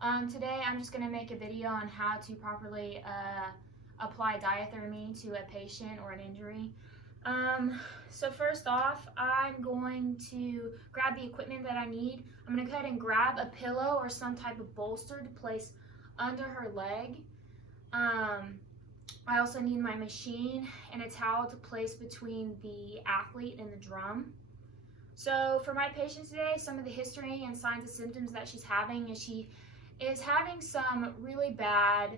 Today I'm just going to make a video on how to properly apply diathermy to a patient or an injury. So first off, I'm going to grab the equipment that I need. I'm going to go ahead and grab a pillow or some type of bolster to place under her leg. I also need my machine and a towel to place between the athlete and the drum. So for my patient today, some of the history and signs and symptoms that she's having is she is having some really bad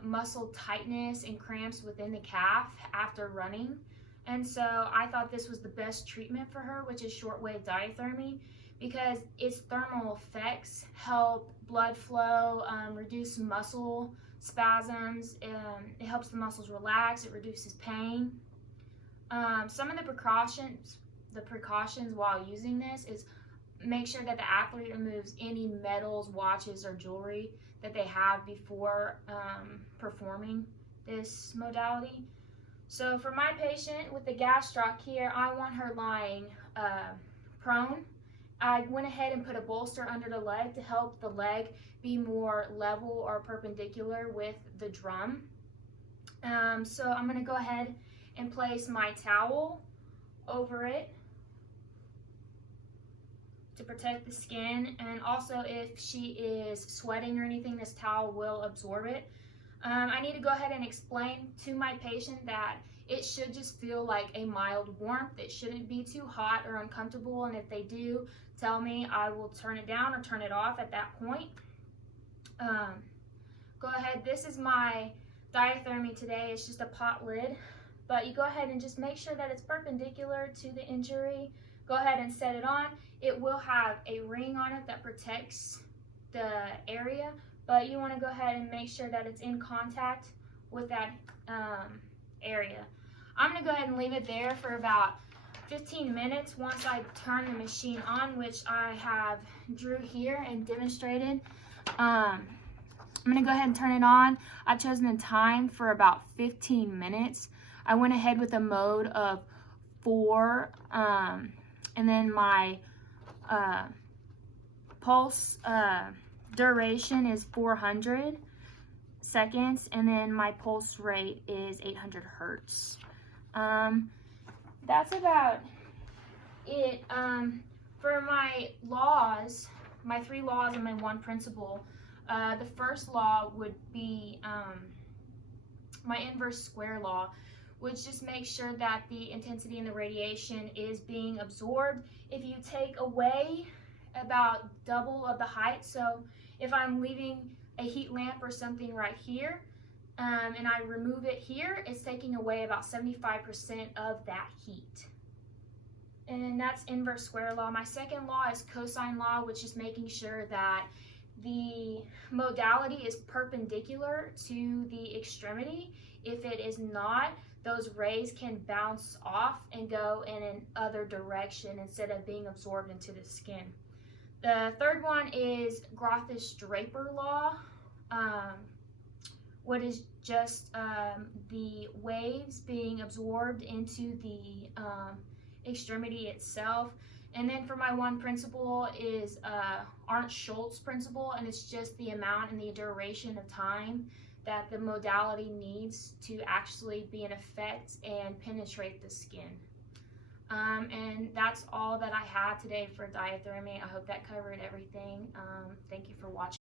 muscle tightness and cramps within the calf after running. And so I thought this was the best treatment for her, which is shortwave diathermy, because its thermal effects help blood flow, reduce muscle spasms, it helps the muscles relax, it reduces pain. Some of the precautions while using this is make sure that the athlete removes any medals, watches, or jewelry that they have before performing this modality. So for my patient with the gastroc here, I want her lying prone. I went ahead and put a bolster under the leg to help the leg be more level or perpendicular with the drum. So I'm going to go ahead and place my towel over it to protect the skin, and also if she is sweating or anything, this towel will absorb it. I need to go ahead and explain to my patient that it should just feel like a mild warmth. It shouldn't be too hot or uncomfortable, and if they do, tell me. I will turn it down or turn it off at that point. Go ahead, this is my diathermy today. It's just a pot lid, but you go ahead and just make sure that it's perpendicular to the injury. Go ahead and set it on. It will have a ring on it that protects the area, but you want to go ahead and make sure that it's in contact with that area. I'm going to go ahead and leave it there for about 15 minutes once I turn the machine on, which I have drew here and demonstrated. I'm going to go ahead and turn it on. I've chosen a time for about 15 minutes. I went ahead with a mode of 4, and then my pulse duration is 400 seconds, and then my pulse rate is 800 hertz. That's about it. For my laws, my 3 laws and my 1 principle, the first law would be my inverse square law, which just makes sure that the intensity and the radiation is being absorbed. If you take away about double of the height, so if I'm leaving a heat lamp or something right here, and I remove it here, it's taking away about 75% of that heat. And that's inverse square law. My second law is cosine law, which is making sure that the modality is perpendicular to the extremity. If it is not, those rays can bounce off and go in an other direction instead of being absorbed into the skin. The third one is Grothus-Draper law, what is just the waves being absorbed into the extremity itself. And then for my 1 principle is Arndt-Schultz principle, and it's just the amount and the duration of time that the modality needs to actually be in effect and penetrate the skin. And that's all that I had today for diathermy. I hope that covered everything. Thank you for watching.